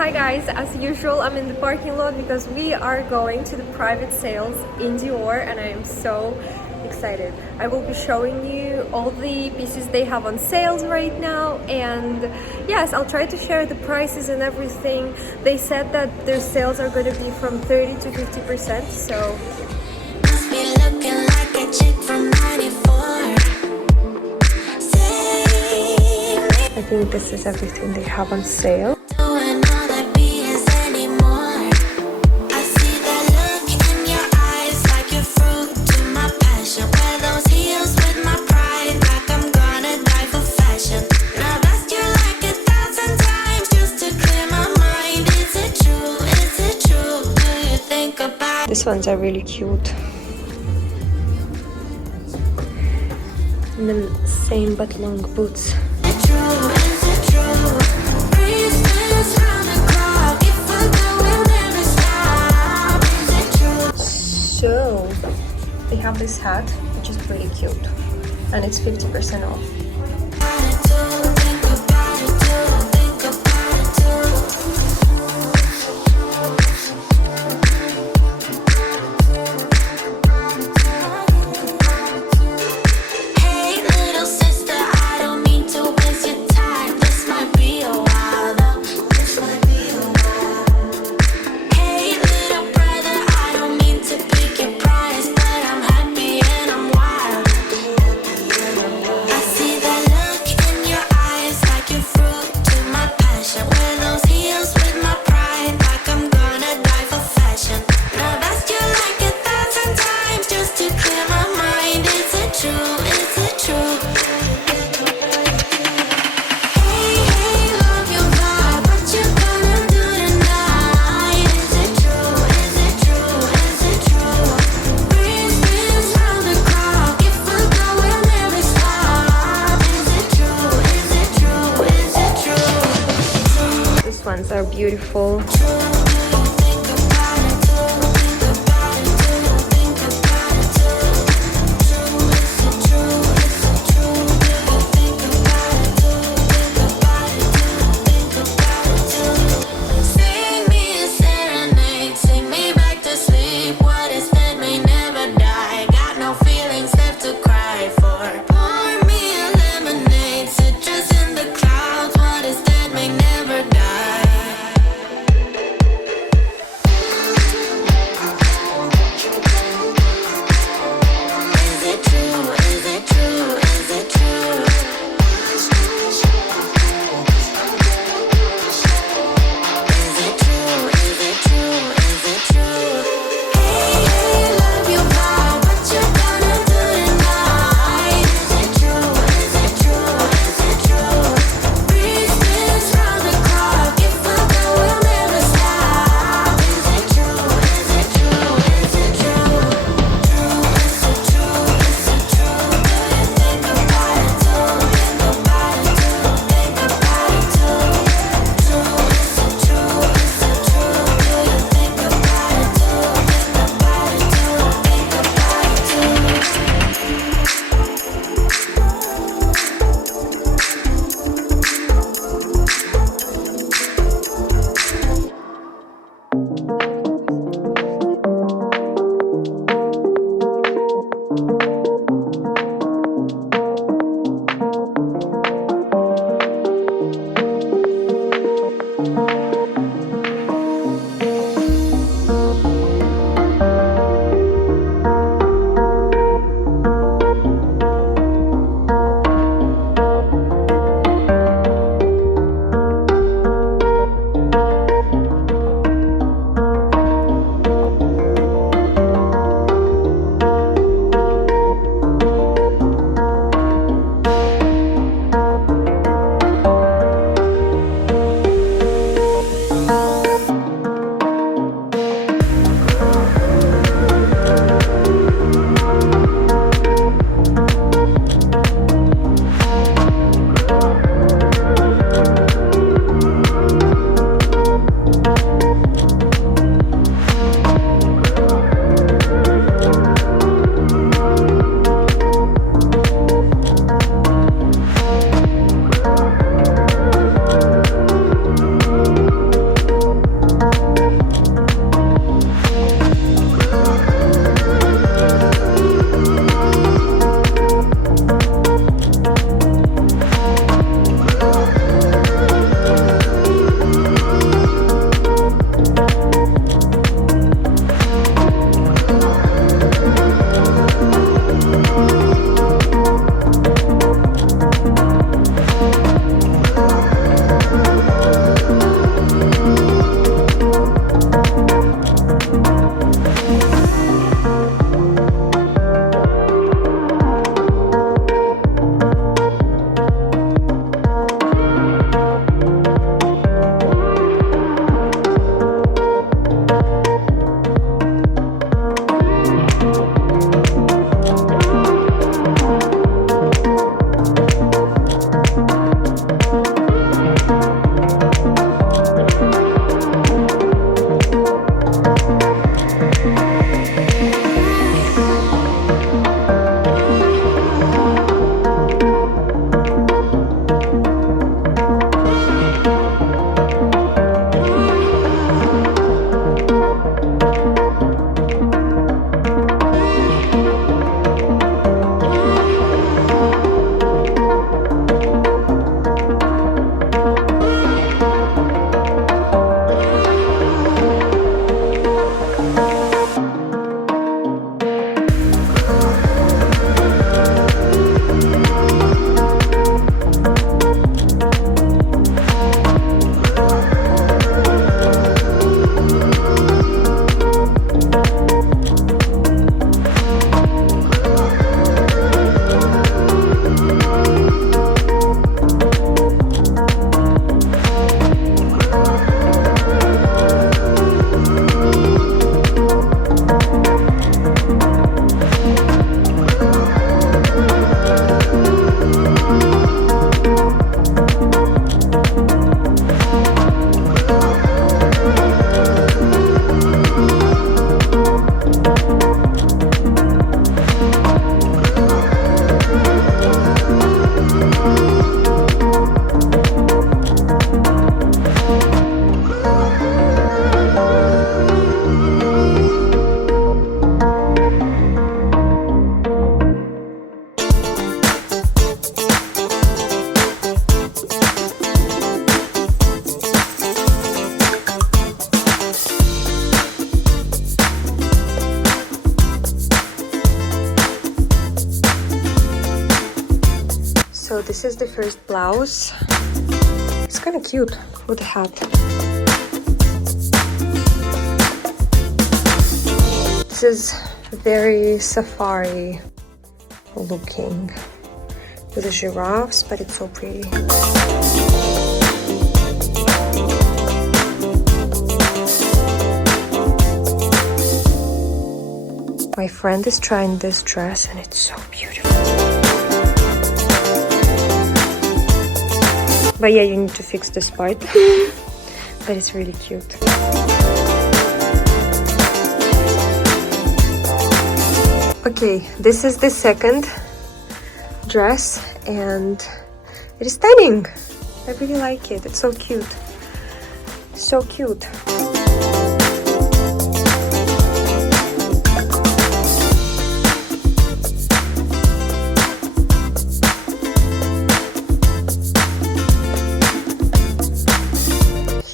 Hi guys, as usual I'm in the parking lot because we are going to the private sales in Dior and I am so excited. I will be showing you all the pieces they have on sales right now, and yes, I'll try to share the prices and everything. They said that their sales are going to be from 30 to 50%, so I think this is everything they have on sale. These ones are really cute. And the same but long boots. So they have this hat, which is pretty cute, and it's 50% off. Ones are beautiful. this is the first blouse. It's kind of cute with the hat. This is very safari looking with the giraffes, but it's so pretty. My friend is trying this dress and it's so beautiful. But yeah, you need to fix this part. But it's really cute. Okay, this is the second dress and it is stunning. I really like it. It's so cute. So cute.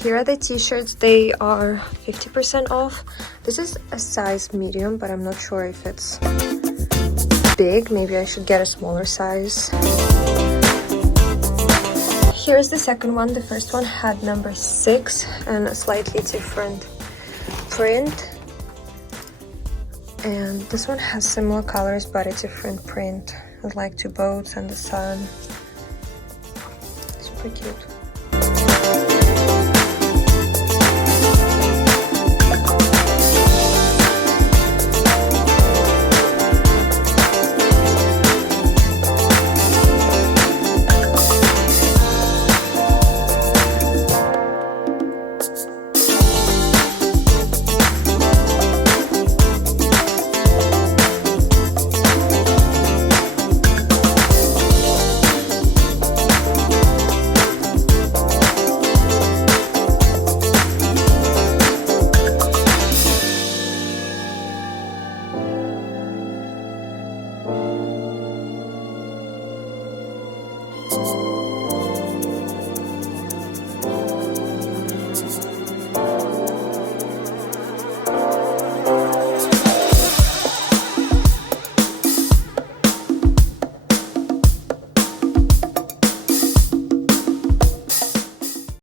Here are the t-shirts. They are 50% off. This is a size medium, but I'm not sure if it's big. Maybe I should get a smaller size. Here's the second one. The first one had number 6 and a slightly different print. And this one has similar colors, but a different print. With like 2 boats and the sun. Super cute.